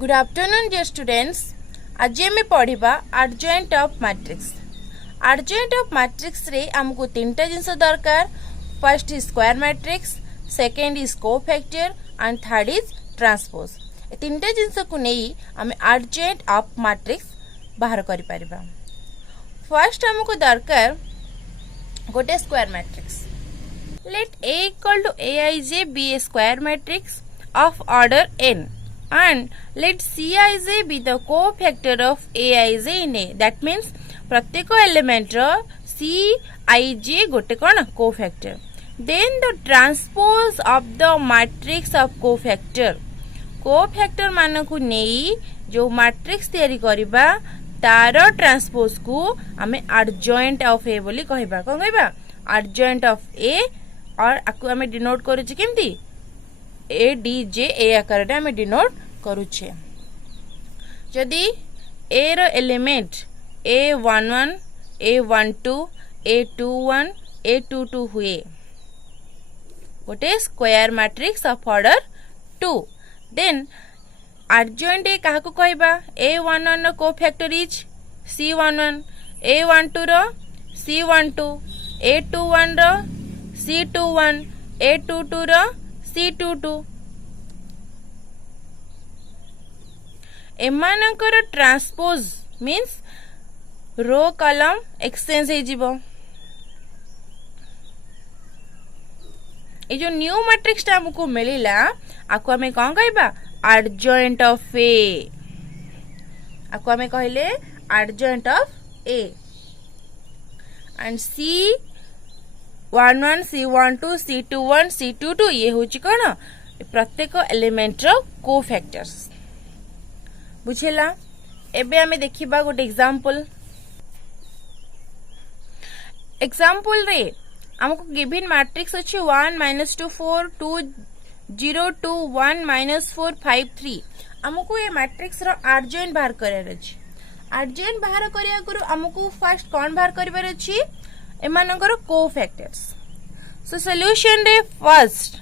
Good afternoon dear students. आज आम पढ़ा adjoint of matrix. Adjoint of matrix रे आमको तीनटा जिनस दरकार। First is square matrix, second is cofactor and third is transpose. ए तीनटा जिनस को नहीं आम आर्जेंट ऑफ मैट्रिक्स बाहर कर परिबा। फर्स्ट आमको दरकार गोटे square matrix. Let A equal to Aij be a square matrix of order n and let Cij be the cofactor of Aij in A. That means प्रत्येक एलिमेंट रो Cij गोटे कौन cofactor. Then the transpose of the matrix of cofactor. Cofactor मान को नहीं जो matrix तैयारी करिबा तार ट्रांसपोज को आमे adjoint of A बोली कहिबा। कोन कहिबा adjoint of A और आकु आमे डिनोट करूचे केमती ए डी जे ए आकार रे आमे डिनोट करूचे। जदि ए रो element A11 A12 A21 A22 हुए गोटे square matrix of order 2, then adjoint A काहाकु कहबा A11 रो कोफैक्टर इज C11, A12 रो C12, A21 रो C21, A22 रो C22। एमानकर transpose means row column exchange हो जिवो। ए जो न्यू मैट्रिक्स टा हमको मिलिला आको हमें कौन कहबा adjoint ऑफ ए। आको हमें कहले adjoint of A and C11 C12 C21 C22 ये होची कौन प्रत्येक एलिमेंट रो कोफैक्टर्स। बुझेला। एबे हमें देखिबा गोटे एग्जांपल रे हमको गिवन मैट्रिक्स अछि 1 -2 4 2 0 2 1 -4 5 3। हमको ये मैट्रिक्स रो adjoint बाहर करर अछि। adjoint बाहर करिया गुरु हमको फर्स्ट कोन बाहर करबार अछि एमानकर कोफैक्टर्स। सो सॉल्यूशन रे फर्स्ट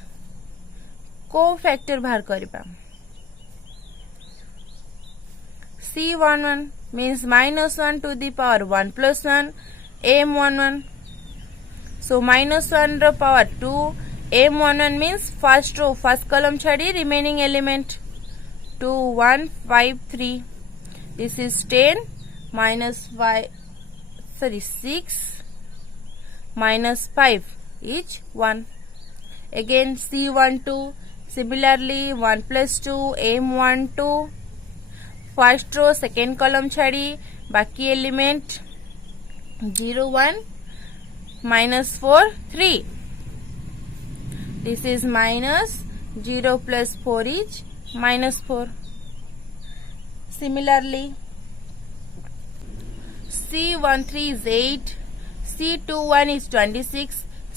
कोफैक्टर बाहर करबा। C11 means -1 to the power 1 plus 1 M11, so -1 row power 2 M11 means first row first column छाड़ी remaining element 2 1 5 3। this is 10 minus 6 minus 5 is 1। again C12 similarly 1 plus 2 M12 first row second column छाड़ी बाकी element 0 1 -4 3। This is -0 plus 4 is -4। Similarly C13 is 8, C21 is 26,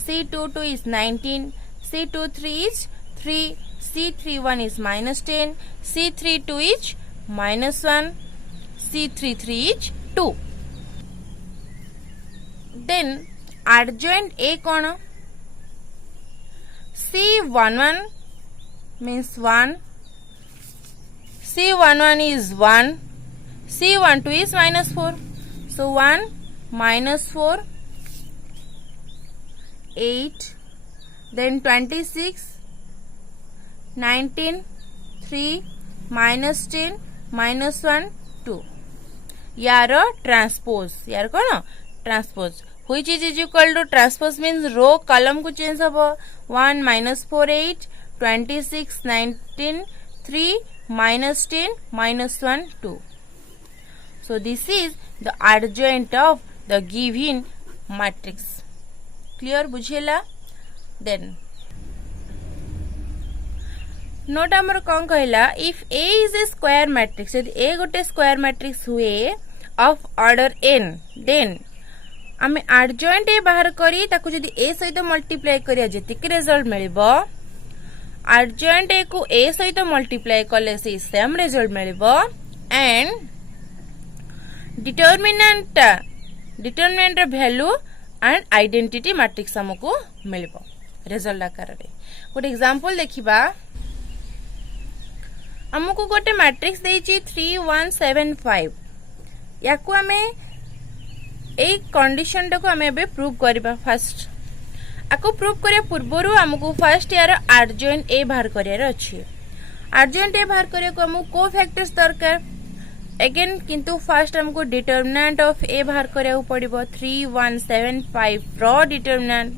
C22 is 19, C23 is 3, C31 is -10, C32 is -1, C33 is 2। then adjoint A कौन C11 means 1, C11 is 1, C12 is -4, so 1 -4 8, then 26 19 3 -10 -1 2। यार transpose यार कौन transpose which is equal to transpose means row column को change हबो 1 -4 8 26 19 3 -10 -1 2। so this is the adjoint of the given matrix। clear बुझेला। then note हमर कौन कहला if A is a square matrix यदि A गोटे स्क्वायर मैट्रिक्स हुए of order n then आमे adjoint A बाहर करी ताकू यदि A सहित मल्टीप्लाई करिया जेतिक रिजल्ट मिलिबो adjoint A को A सहित मल्टीप्लाई करले से सेम रिजल्ट मिलिबो एंड डिटरमिनेंट रो वैल्यू एंड आइडेंटिटी मैट्रिक्स हमको मिलिबो रिजल्ट आकार रे। गोटे एग्जांपल देखिबा हमको गोटे मैट्रिक्स देछि 3175 याकू आमे ए कंडीशन टाको आमे बे प्रूव करबा। फर्स्ट आको प्रूव करे पूर्वरु हमको फर्स्ट यार एडजॉइंट ए बाहर करियार अछि। एडजॉइंट ए बाहर करिया को हमको को फैक्टर्स दरकार अगेन किंतु फर्स्ट हमको डिटरमिनेंट ऑफ ए बाहर करिया पड़िबो 3175 रो determinant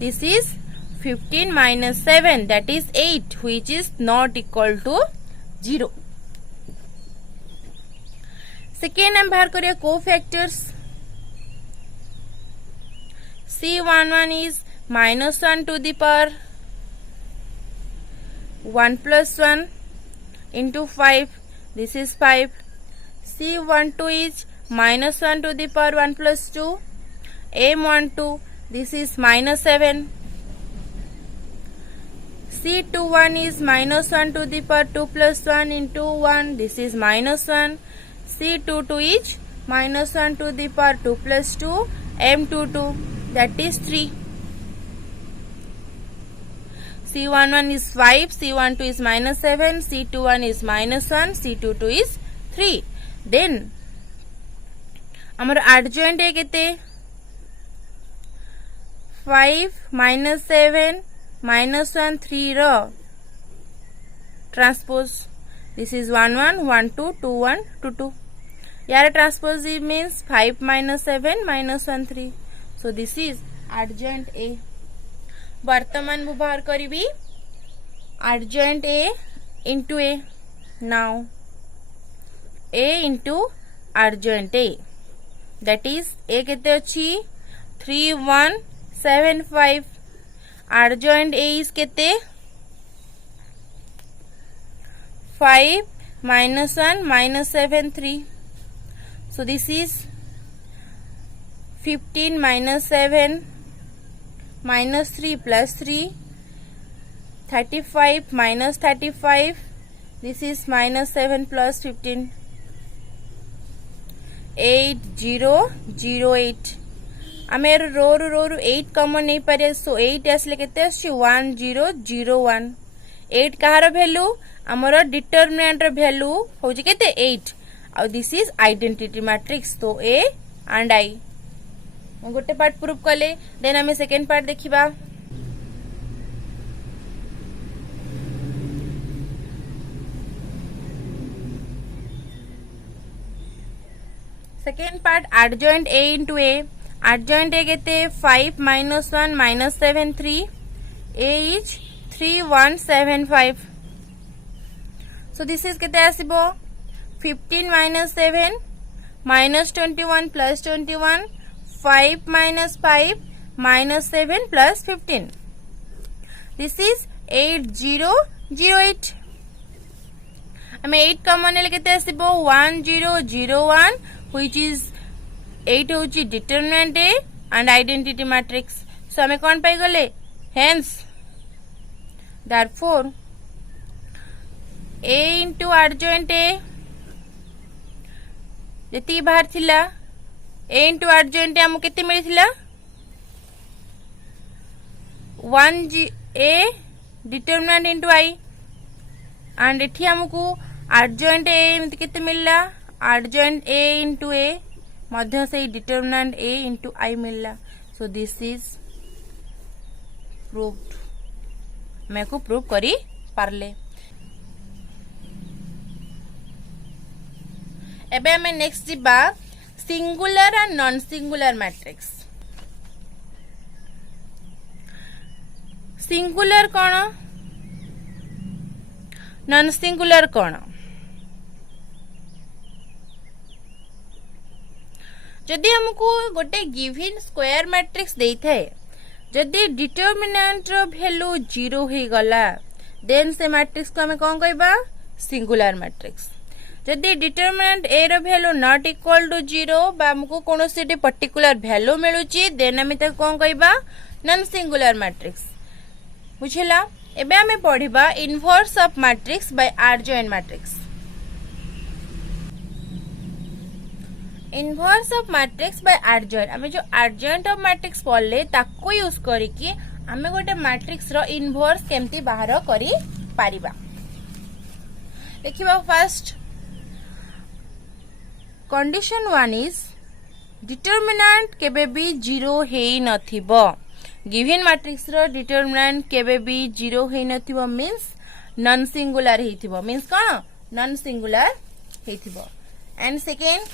this is 15 minus 7 that is 8 which is not equal to 0. Second हम बाहर करिया cofactors C11 is minus 1 to the power 1 plus 1 into 5 this is 5. C12 is minus 1 to the power 1 plus 2 M12 this is minus 7. C21 is minus 1 to the power 2 plus 1 into 1 this is minus 1. C22 is minus 1 to the power 2 plus 2 M22 that is 3. C11 is 5, C12 is minus 7, C21 is minus 1, C22 is 3. Then ଆମର adjoint है केते 5 minus 7 minus 1 3 row transpose this is 1 1 1 2 2 1 2 2 यार transpose means 5 minus 7 minus 1 3 so this is adjoint A. वर्तमान मु बाहर करी adjoint A into A. Now A into adjoint A that is A केते अछि 3175 adjoint A is केते 5 minus 1 minus 7 3 so this is 15 minus 7 minus 3 plus 3 35 minus 35 this is minus 7 plus 15 8008 आमे रो रो 8 common नहीं पारे सो 8 आसले केते आछि 1001 8 कहार वैल्यू हमर डिटरमिनेंट रो वैल्यू होछि केते 8 और दिस इज आइडेंटिटी मैट्रिक्स तो A एंड I गोटे पार्ट प्रूव कले देन हमें सेकेंड पार्ट देखिबा। Second part adjoint A into A adjoint A केते 5 minus 1 minus 7 3 A is 3175 so this is केते आसीबो 15 minus 7 minus 21 plus 21 5 minus 5 minus 7 plus 15 this is 8008 हमें 8 common ले केते आसीबो 1001 which is 8 होची determinant A and identity matrix so हमें कौन पाई गले hence therefore A into adjoint A जति बाहर थिला A into adjoint हमको कितने मिली थिला 1 A determinant into I and एठी हमको adjoint A एमति कितने मिलला adjoint A into A मध्य से determinant A into I मिलला so this is proved मैं को प्रूव करी पारले। एबे हमें नेक्स्ट जिबा singular and non singular matrix. Singular कौन नॉन सिंगुलर कौन जदि हमको गोटे गिवन स्क्वायर मैट्रिक्स देई थाए जदि डिटरमिनेंट रो वैल्यू 0 हो गला देन से मैट्रिक्स को हमें कौन कहबा सिंगुलर मैट्रिक्स। जदि डिटरमिनेंट ए रो वैल्यू नॉट इक्वल टू 0 बा हमको कोनोसी पर्टिकुलर वैल्यू मिलुची देन हमें त कौन कहबा नॉन सिंगुलर मैट्रिक्स बुझिला। एबे हमें पढ़िबा inverse of matrix by adjoint matrix. Inverse of matrix by adjoint हमें जो adjoint ऑफ मैट्रिक्स पढ़ले ताको यूज करी कि हमें गोटे मैट्रिक्स रो इनवर्स केमती बाहर करी पारिबा। देखिबा फर्स्ट कंडीशन 1 इज डिटरमिनेंट केबे भी 0 हेई नथिबो गिवन मैट्रिक्स रो डिटरमिनेंट केबे भी 0 हेई नथिबो मींस नॉन सिंगुलर हेथिबो मींस कोन नॉन सिंगुलर हेथिबो एंड सेकेंड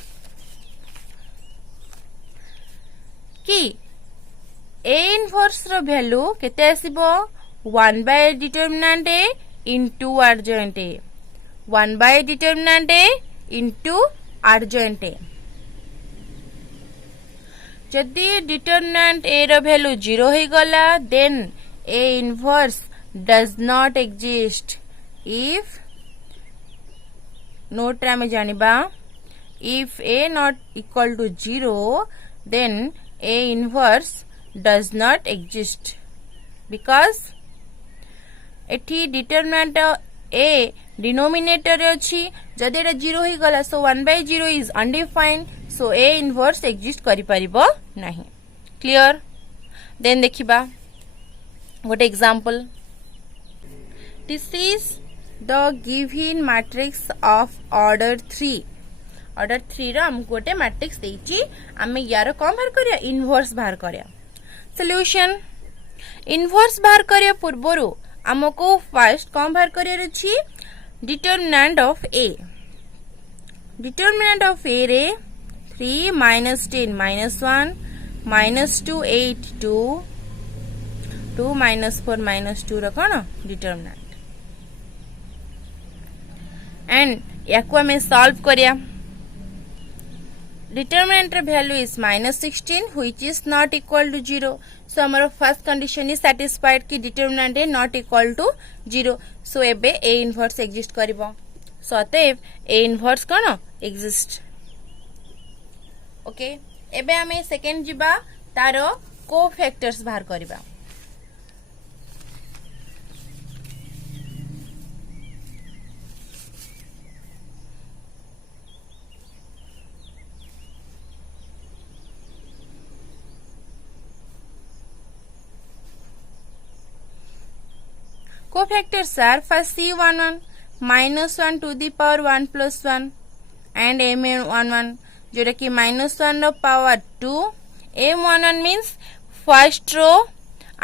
कि a इनवर्स रो वैल्यू केते आसीबो 1 by determinant a into adjoint a 1 by determinant a into adjoint a जदि डिटरमिनेंट a रो वैल्यू 0 हे गला देन a इनवर्स does not exist if note रे जानिबा if a not equal to 0 then a inverse does not exist because एठी determinant a denominator रे अछि जदि एटा 0 हे गला सो 1/0 is undefined so a inverse exist करि परिबो नाही क्लियर देन देखिबा गोटे example This is the given matrix of order 3. Order 3 रो हम गोटे मैट्रिक्स देछि आमे यार कोन बाहर करिया इनवर्स बाहर करिया सॉल्यूशन इनवर्स बाहर करिया पूर्वरु हमको फर्स्ट कोन बाहर करिया अछि determinant of a determinant of a रे 3 minus 10 minus 1 minus 2 8 2 2 minus 4 minus 2 रो कोन डिटरमिनेंट एंड याकू हमें सॉल्व करिया determinant value is -16 which is not equal to 0 so हमर फर्स्ट कंडीशन इज सैटिस्फाइड कि determinant is not equal to 0 so एबे a inverse exist करिवो सो अतएव a इनवर्स कोन एग्जिस्ट ओके एबे हमें सेकंड जिबा तारो कोफैक्टर्स बाहर करिबा Cofactors are first C11 minus 1 to the power 1 plus 1 and M11 जोटा कि -1 रो power 2 M11 means first row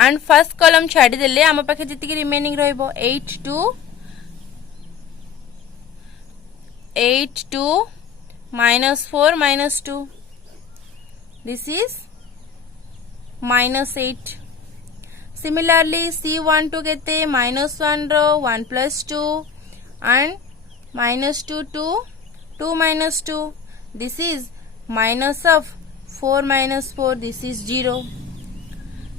and first column छाडी देले हम पाखे जति remaining रहइबो 8 2 -4 -2 this is -8 Similarly, C12 केते -1 रो 1 plus 2 and -2 to 2 minus 2. This is minus of 4 minus 4. This is 0.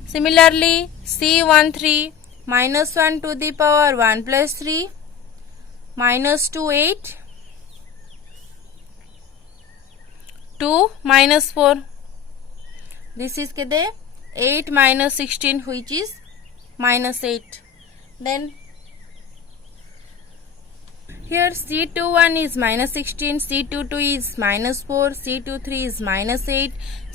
Similarly, C13 -1 to the power 1 plus 3 minus 2 8 2 minus 4. This is केते 8 minus 16 which is -8 then here C21 is -16 C22 is -4 C23 is -8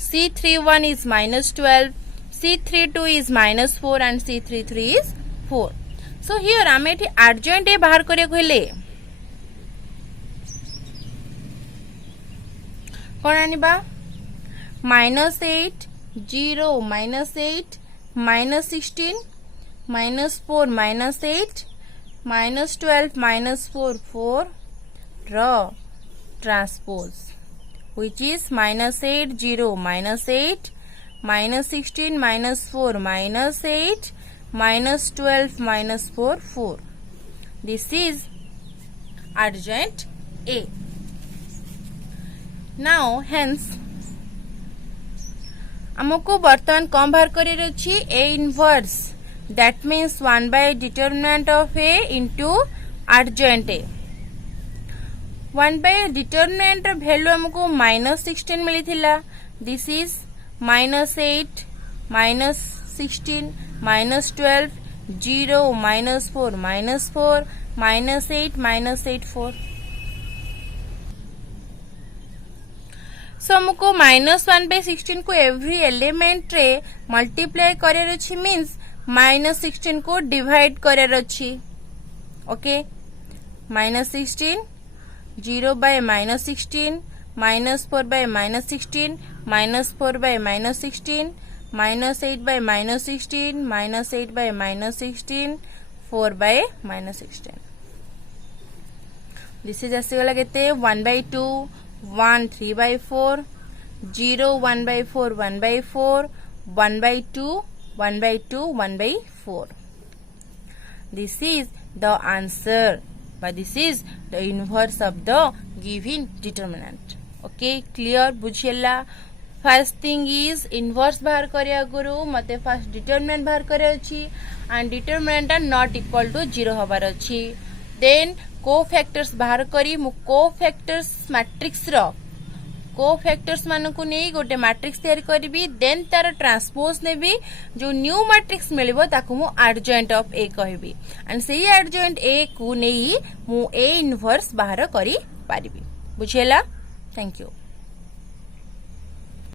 C31 is -12 C32 is -4 and C33 is 4 so here आमे एठी adjoint A बाहर करे कहले कोन आनिबा -8 0 -8 -16 -4 -8 -12 -4 4 draw transpose which is -8 0 -8 -16 -4 -8 -12 -4 4 this is adjoint A now hence हमको बर्तमान कौन बाहर करी रही a inverse that means 1 by determinant of a into adjoint a 1 by determinant value हमको -16 मिली थिला दिस इज -8 -16 -12 0 -4 -4 -8 -8 4 सो हमको -1/16 को एवरी एलिमेंट रे मल्टीप्लाई करे रछि मींस -16 को डिवाइड करे रछि okay -16, 0 by -16, -4 by -16, -4 by -16, -8 by -16, -8 by -16, 4 by -16. This is आसीगला केते 1 by 2, 1 3 by 4, 0 1 by 4, 1 by 4, 1 by 2, 1 by 2, 1 by 4. This is the answer, but this is the inverse of the given determinant. Okay, clear? बुझेला? First thing is inverse बाहर करे आगुरु मते first determinant बाहर करे अछि and determinant are not equal to 0 हबार अछि. Then co-factors बाहर करी मु co-factors matrix रो co-factors मानकु नै गोटे मैट्रिक्स तैयार करबी. देन तार ट्रांसपोज नेबी जो न्यू मैट्रिक्स मिलिबो ताकु मु एडजॉइंट ऑफ ए कहबी एंड सेही एडजॉइंट ए को नै मु ए इनवर्स बाहर करी पारिबी. बुझेला? Thank you.